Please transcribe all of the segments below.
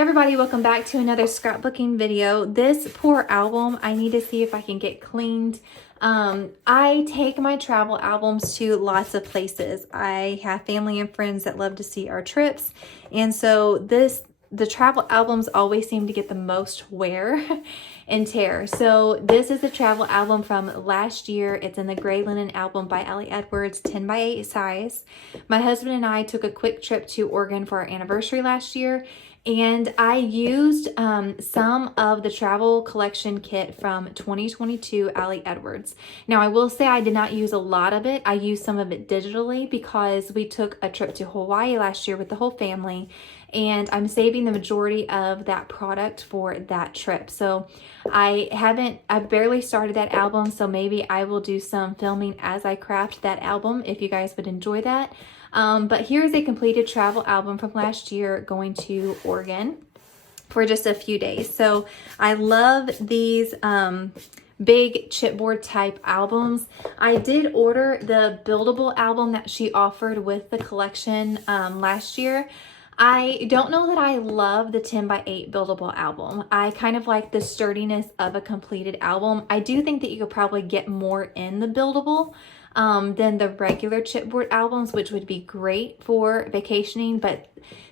Hey everybody, welcome back to another scrapbooking video. This poor album, I need to see if I can get cleaned. I take my travel albums to lots of places. I have family and friends that love to see our trips. And so the travel albums always seem to get the most wear and tear. So this is a travel album from last year. It's in the gray linen album by Aliedwards, 10x8 size. My husband and I took a quick trip to Oregon for our anniversary last year. And I used some of the travel collection kit from 2022 Aliedwards. Now, I will say I did not use a lot of it. I used some of it digitally because we took a trip to Hawaii last year with the whole family. And I'm saving the majority of that product for that trip. So I barely started that album. So maybe I will do some filming as I craft that album if you guys would enjoy that. But here's a completed travel album from last year going to Oregon for just a few days. So I love these big chipboard type albums. I did order the buildable album that she offered with the collection last year. I don't know that I love the 10x8 buildable album. I kind of like the sturdiness of a completed album. I do think that you could probably get more in the buildable than the regular chipboard albums, which would be great for vacationing, but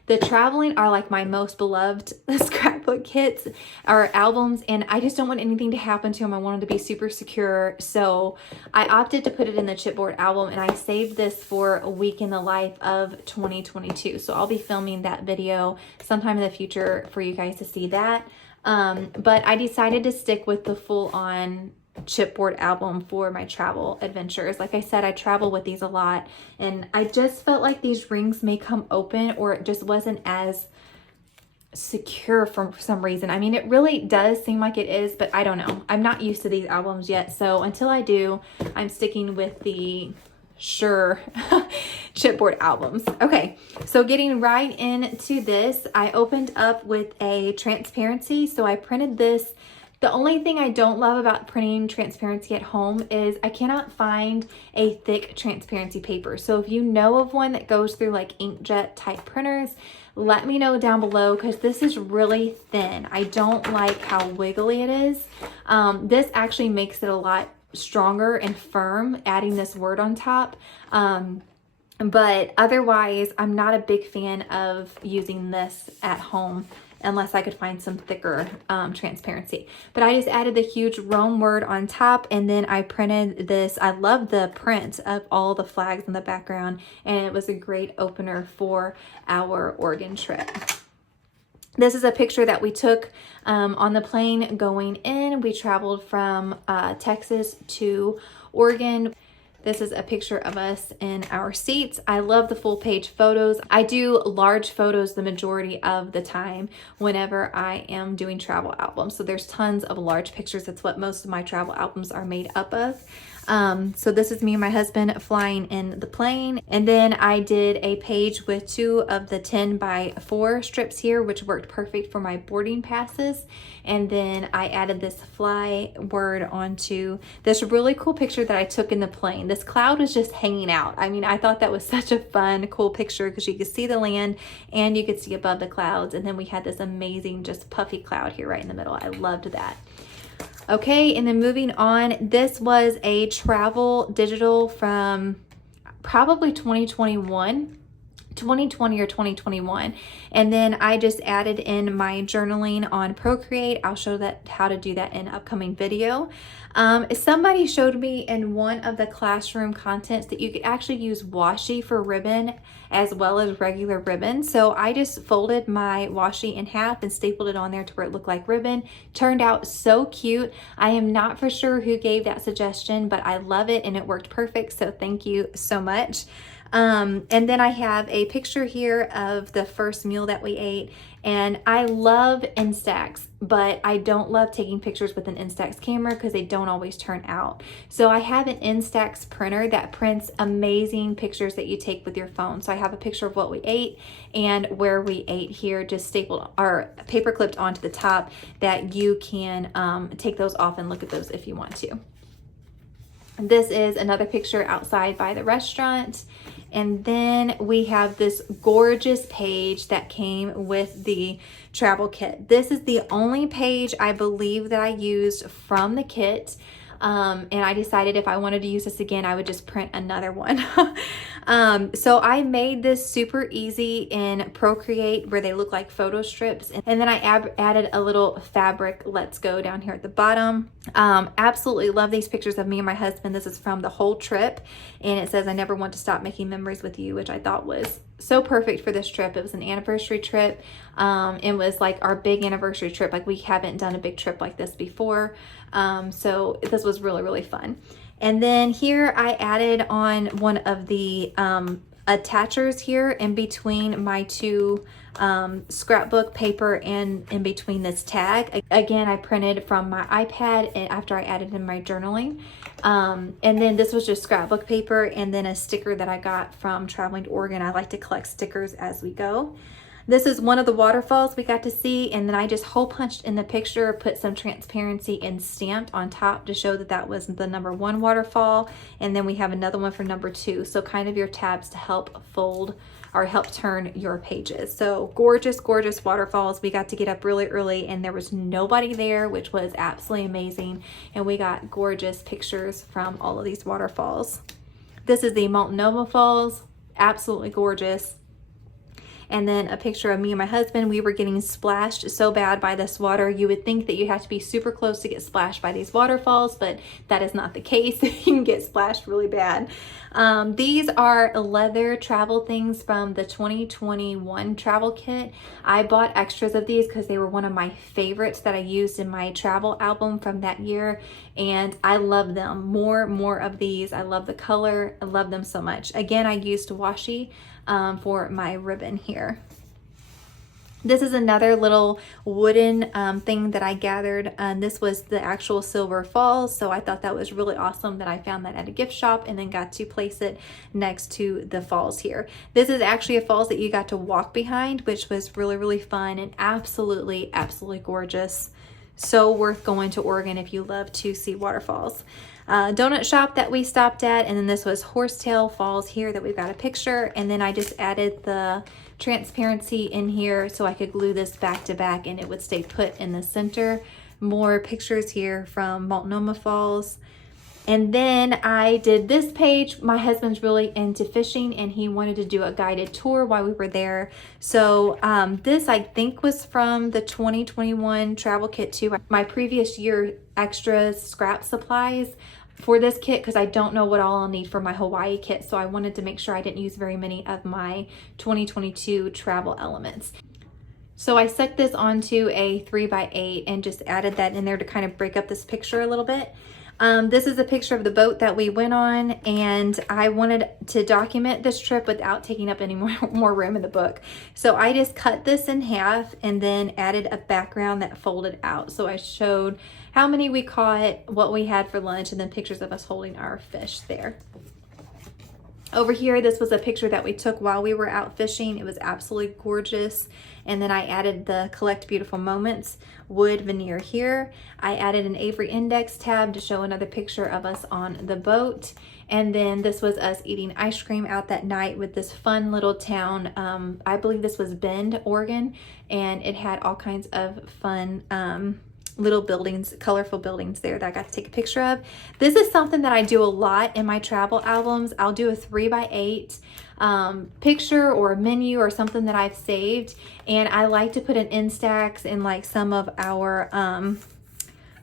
the traveling are like my most beloved scrapbook kits or albums, and I just don't want anything to happen to them. I want them to be super secure, so I opted to put it in the chipboard album, and I saved this for a week in the life of 2022. So I'll be filming that video sometime in the future for you guys to see that. But I decided to stick with the full-on chipboard album for my travel adventures. Like I said, I travel with these a lot, and I just felt like these rings may come open, or it just wasn't as secure for some reason. I mean, it really does seem like it is, but I don't know. I'm not used to these albums yet, so until I do, I'm sticking with the sure chipboard albums. Okay, so getting right into this, I opened up with a transparency. So I printed this. The only thing I don't love about printing transparency at home is I cannot find a thick transparency paper. So if you know of one that goes through like inkjet type printers, let me know down below, because this is really thin. I don't like how wiggly it is. This actually makes it a lot stronger and firm, adding this word on top. But otherwise, I'm not a big fan of using this at home unless I could find some thicker transparency. But I just added the huge Rome word on top, and then I printed this. I love the print of all the flags in the background, and it was a great opener for our Oregon trip. This is a picture that we took on the plane going in. We traveled from Texas to Oregon. This is a picture of us in our seats. I love the full page photos. I do large photos the majority of the time whenever I am doing travel albums. So there's tons of large pictures. That's what most of my travel albums are made up of. So this is me and my husband flying in the plane. And then I did a page with 2 of the 10x4 strips here, which worked perfect for my boarding passes. And then I added this fly word onto this really cool picture that I took in the plane. This cloud was just hanging out. I mean, I thought that was such a fun, cool picture because you could see the land and you could see above the clouds. And then we had this amazing, just puffy cloud here right in the middle. I loved that. Okay, and then moving on, this was a travel digital from probably 2020 or 2021. And then I just added in my journaling on Procreate. I'll show that how to do that in an upcoming video. Somebody showed me in one of the classroom contents that you could actually use washi for ribbon as well as regular ribbon. So I just folded my washi in half and stapled it on there to where it looked like ribbon. Turned out so cute. I am not for sure who gave that suggestion, but I love it and it worked perfect. So thank you so much. And then I have a picture here of the first meal that we ate, and I love Instax, but I don't love taking pictures with an Instax camera because they don't always turn out. So I have an Instax printer that prints amazing pictures that you take with your phone. So I have a picture of what we ate and where we ate here, just stapled or paper clipped onto the top, that you can take those off and look at those if you want to. This is another picture outside by the restaurant. And then we have this gorgeous page that came with the travel kit. This is the only page I believe that I used from the kit. And I decided if I wanted to use this again, I would just print another one. So I made this super easy in Procreate where they look like photo strips. And then I added a little fabric Let's Go down here at the bottom. Absolutely love these pictures of me and my husband. This is from the whole trip. And it says, I never want to stop making memories with you, which I thought was so perfect for this trip. It was an anniversary trip. It was like our big anniversary trip. Like we haven't done a big trip like this before. So this was really, really fun. And then here I added on one of the attachers here in between my two scrapbook paper and in between this tag. Again, I printed from my iPad and after I added in my journaling. And then this was just scrapbook paper and then a sticker that I got from Traveling to Oregon. I like to collect stickers as we go. This is one of the waterfalls we got to see, and then I just hole punched in the picture, put some transparency and stamped on top to show that that was the #1 waterfall, and then we have another one for #2. So kind of your tabs to help fold or help turn your pages. So gorgeous, gorgeous waterfalls. We got to get up really early and there was nobody there, which was absolutely amazing. And we got gorgeous pictures from all of these waterfalls. This is the Multnomah Falls, absolutely gorgeous. And then a picture of me and my husband. We were getting splashed so bad by this water. You would think that you have to be super close to get splashed by these waterfalls, but that is not the case. You can get splashed really bad. These are leather travel things from the 2021 travel kit. I bought extras of these because they were one of my favorites that I used in my travel album from that year. And I love them. More of these. I love the color. I love them so much. Again, I used washi for my ribbon here. This is another little wooden thing that I gathered. This was the actual Silver Falls, so I thought that was really awesome that I found that at a gift shop and then got to place it next to the falls here. This is actually a falls that you got to walk behind, which was really, really fun and absolutely, absolutely gorgeous. So worth going to Oregon if you love to see waterfalls. Donut shop that we stopped at, and then this was Horsetail Falls here that we've got a picture, and then I just added the transparency in here so I could glue this back to back and it would stay put in the center. More pictures here from Multnomah Falls. And then I did this page. My husband's really into fishing and he wanted to do a guided tour while we were there. So this I think was from the 2021 travel kit too. My previous year extra scrap supplies for this kit because I don't know what all I'll need for my Hawaii kit. So I wanted to make sure I didn't use very many of my 2022 travel elements. So I stuck this onto a 3x8 and just added that in there to kind of break up this picture a little bit. This is a picture of the boat that we went on, and I wanted to document this trip without taking up any more room in the book. So I just cut this in half and then added a background that folded out. So I showed how many we caught, what we had for lunch, and then pictures of us holding our fish there. Over here, this was a picture that we took while we were out fishing. It was absolutely gorgeous. And then I added the Collect Beautiful Moments wood veneer here. I added an Avery index tab to show another picture of us on the boat. And then this was us eating ice cream out that night with this fun little town. I believe this was Bend, Oregon, and it had all kinds of fun little buildings, colorful buildings there that I got to take a picture of. This is something that I do a lot in my travel albums. I'll do a 3x8 picture or a menu or something that I've saved, and I like to put an Instax in like some of our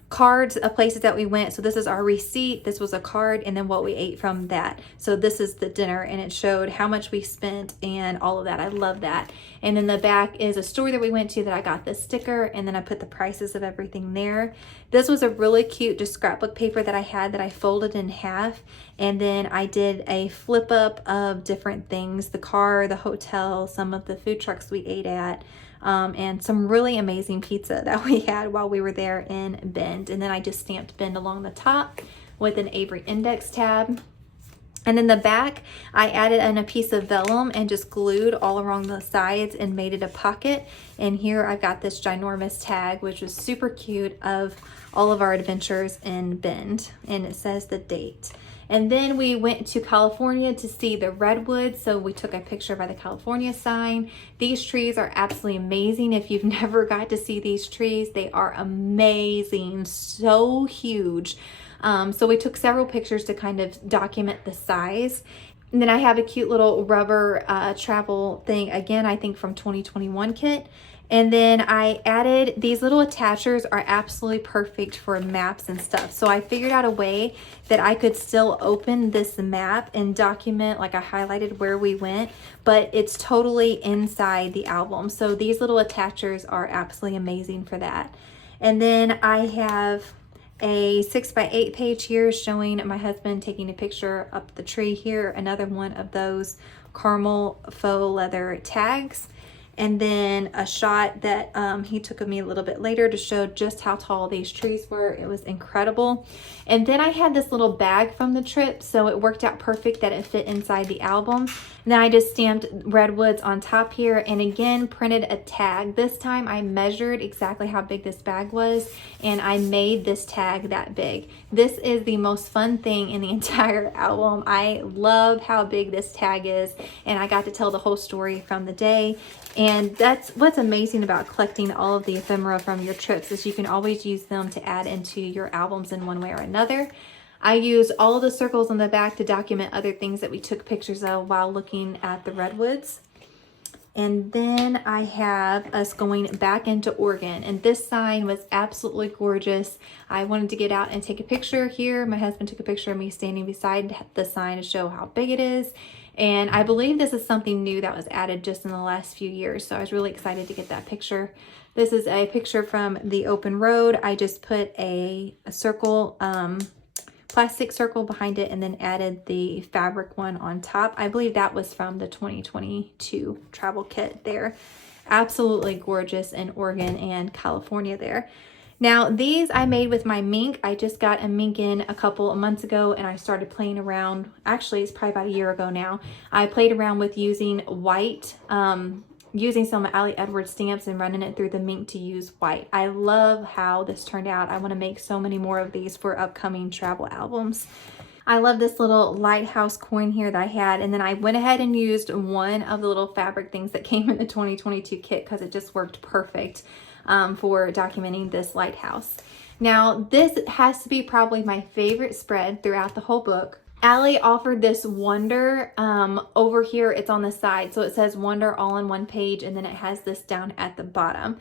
cards of places that we went. So this is our receipt, this was a card, and then what we ate from that. So this is the dinner, and it showed how much we spent and all of that. I love that. And then the back is a store that we went to that I got this sticker, and then I put the prices of everything there. This was a really cute just scrapbook paper that I had that I folded in half, and then I did a flip up of different things, the car, the hotel, some of the food trucks we ate at, and some really amazing pizza that we had while we were there in Bend. And then I just stamped Bend along the top with an Avery index tab. And then the back, I added in a piece of vellum and just glued all along the sides and made it a pocket. And here I've got this ginormous tag, which was super cute, of all of our adventures in Bend. And it says the date. And then we went to California to see the Redwoods. So we took a picture by the California sign. These trees are absolutely amazing. If you've never got to see these trees, they are amazing, so huge. So we took several pictures to kind of document the size. And then I have a cute little rubber travel thing, again, I think from 2021 kit. And then I added, these little attachers are absolutely perfect for maps and stuff. So I figured out a way that I could still open this map and document, like I highlighted where we went, but it's totally inside the album. So these little attachers are absolutely amazing for that. And then I have a 6x8 page here showing my husband taking a picture up the tree here, another one of those caramel faux leather tags, and then a shot that he took of me a little bit later to show just how tall these trees were. It was incredible. And then I had this little bag from the trip, so it worked out perfect that it fit inside the album. And then I just stamped Redwoods on top here and again printed a tag. This time I measured exactly how big this bag was and I made this tag that big. This is the most fun thing in the entire album. I love how big this tag is, and I got to tell the whole story from the day. And that's what's amazing about collecting all of the ephemera from your trips, is you can always use them to add into your albums in one way or another. I used all of the circles on the back to document other things that we took pictures of while looking at the Redwoods. And then I have us going back into Oregon, and this sign was absolutely gorgeous. I wanted to get out and take a picture here. My husband took a picture of me standing beside the sign to show how big it is. And I believe this is something new that was added just in the last few years. So I was really excited to get that picture. This is a picture from the open road. I just put a circle, plastic circle behind it and then added the fabric one on top. I believe that was from the 2022 travel kit there. Absolutely gorgeous in Oregon and California there. Now these I made with my mink. I just got a mink in a couple of months ago and I started playing around. Actually, it's probably about a year ago now. I played around with using white, using some Aliedwards stamps and running it through the mink to use white. I love how this turned out. I want to make so many more of these for upcoming travel albums. I love this little lighthouse coin here that I had, and then I went ahead and used one of the little fabric things that came in the 2022 kit because it just worked perfect for documenting this lighthouse. Now this has to be probably my favorite spread throughout the whole book. Ali offered this wonder over here. It's on the side, so it says wonder all in one page, and then it has this down at the bottom.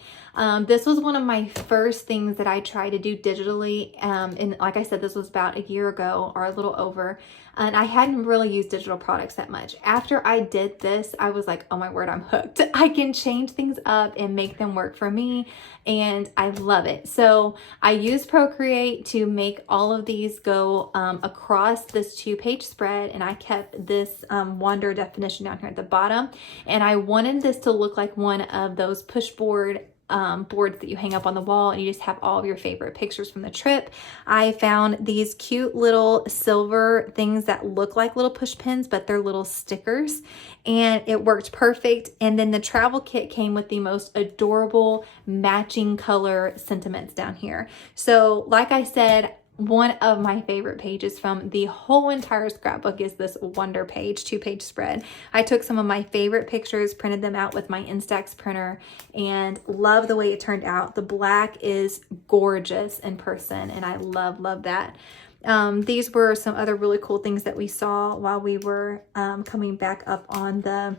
This was one of my first things that I tried to do digitally, and like I said, this was about a year ago or a little over, and I hadn't really used digital products that much. After I did this, I was like, oh my word, I'm hooked. I can change things up and make them work for me, and I love it. So I used Procreate to make all of these go across this 2-page spread, and I kept this wonder definition down here at the bottom, and I wanted this to look like one of those push boards that you hang up on the wall and you just have all of your favorite pictures from the trip. I found these cute little silver things that look like little push pins, but they're little stickers, and it worked perfect. And then the travel kit came with the most adorable matching color sentiments down here. So like I said, one of my favorite pages from the whole entire scrapbook is this wonder page, 2-page spread. I took some of my favorite pictures, printed them out with my Instax printer, and love the way it turned out. The black is gorgeous in person, and I love that. These were some other really cool things that we saw while we were coming back up on the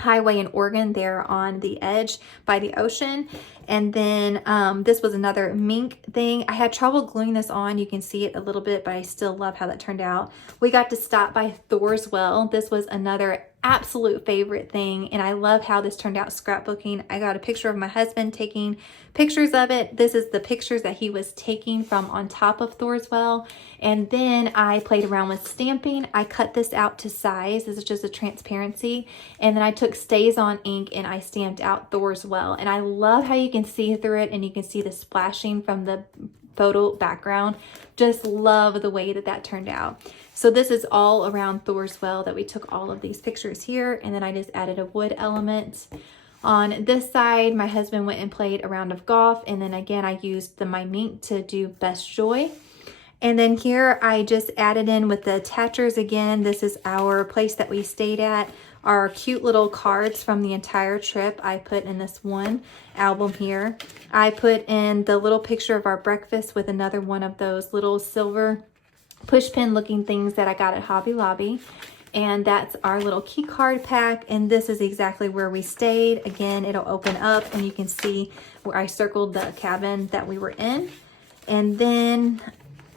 highway in Oregon there on the edge by the ocean. And then this was another mink thing. I had trouble gluing this on. You can see it a little bit, but I still love how that turned out. We got to stop by Thor's well. This was another absolute favorite thing, and I love how this turned out scrapbooking. I got a picture of my husband taking pictures of it. This is the pictures that he was taking from on top of Thor's well. And then I played around with stamping. I cut this out to size. This is just a transparency. And then I took Stays On ink and I stamped out Thor's well. And I love how you can see through it and you can see the splashing from the photo background. Just love the way that that turned out. So this is all around Thor's well that we took all of these pictures here, and then I just added a wood element. On this side, my husband went and played a round of golf, and then again I used my mink to do Best Joy. And then here I just added in with the attachers again. This is our place that we stayed at. Our cute little cards from the entire trip I put in this one album here. I put in the little picture of our breakfast with another one of those little silver push pin looking things that I got at Hobby Lobby. And that's our little key card pack. And this is exactly where we stayed. Again, it'll open up and you can see where I circled the cabin that we were in. And then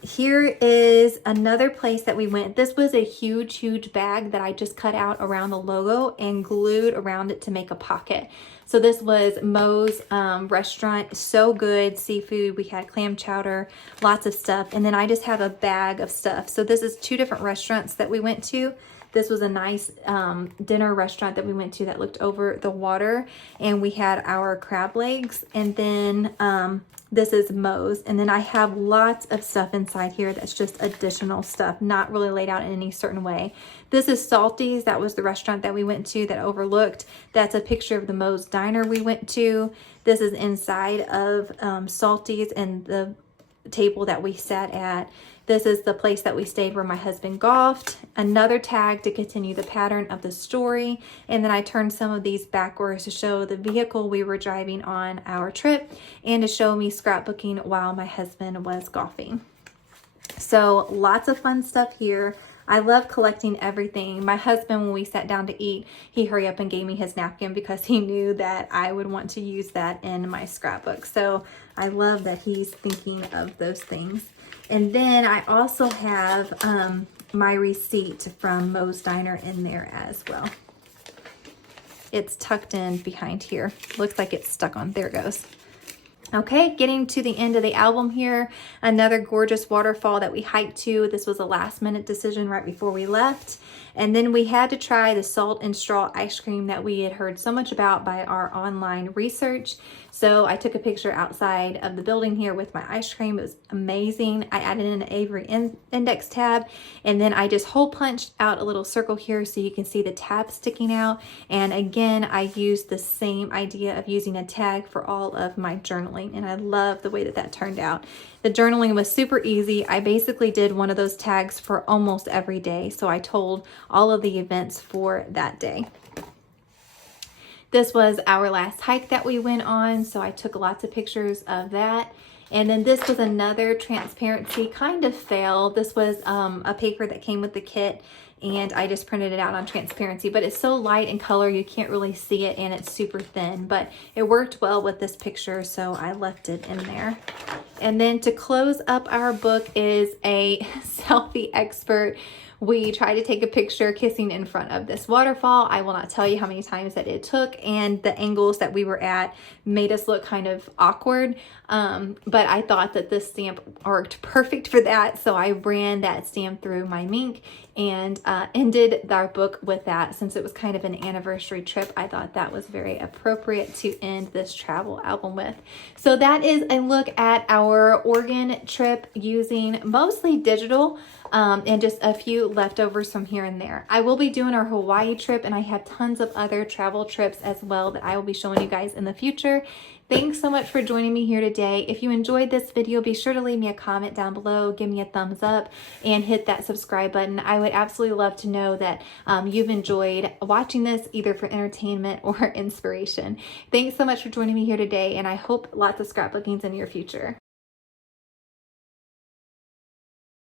here is another place that we went. This was a huge bag that I just cut out around the logo and glued around it to make a pocket. So this was Moe's restaurant. So good. Seafood. We had clam chowder, lots of stuff. And then I just have a bag of stuff. So this is 2 different restaurants that we went to. This was a nice dinner restaurant that we went to that looked over the water. And we had our crab legs. And then this is Moe's. And then I have lots of stuff inside here that's just additional stuff, not really laid out in any certain way. This is Salty's. That was the restaurant that we went to that overlooked. That's a picture of the Moe's Diner we went to. This is inside of Salty's and the table that we sat at. This is the place that we stayed where my husband golfed. Another tag to continue the pattern of the story. And then I turned some of these backwards to show the vehicle we were driving on our trip and to show me scrapbooking while my husband was golfing. So lots of fun stuff here. I love collecting everything. My husband, when we sat down to eat, he hurried up and gave me his napkin because he knew that I would want to use that in my scrapbook. So I love that he's thinking of those things. And then I also have my receipt from Moe's Diner in there as well. It's tucked in behind here. Looks like it's stuck on. There it goes. Okay, getting to the end of the album here. Another gorgeous waterfall that we hiked to. This was a last minute decision right before we left. And then we had to try the salt and straw ice cream that we had heard so much about by our online research. So I took a picture outside of the building here with my ice cream. It was amazing. I added in an Avery index tab, and then I just hole punched out a little circle here so you can see the tab sticking out. And again, I used the same idea of using a tag for all of my journaling, and I love the way that that turned out. The journaling was super easy. I basically did one of those tags for almost every day. So I told all of the events for that day. This was our last hike that we went on, so I took lots of pictures of that. And then this was another transparency kind of fail. This was a paper that came with the kit, and I just printed it out on transparency, but it's so light in color you can't really see it, and it's super thin, but it worked well with this picture, so I left it in there. And then to close up our book is a selfie expert. We tried to take a picture kissing in front of this waterfall. I will not tell you how many times that it took, and the angles that we were at made us look kind of awkward. But I thought that this stamp worked perfect for that, so I ran that stamp through my mink and ended our book with that. Since it was kind of an anniversary trip, I thought that was very appropriate to end this travel album with. So that is a look at our Oregon trip using mostly digital and just a few leftovers from here and there. I will be doing our Hawaii trip, and I have tons of other travel trips as well that I will be showing you guys in the future. Thanks so much for joining me here today. If you enjoyed this video, be sure to leave me a comment down below, give me a thumbs up, and hit that subscribe button. I would absolutely love to know that you've enjoyed watching this either for entertainment or inspiration. Thanks so much for joining me here today, and I hope lots of scrapbookings in your future.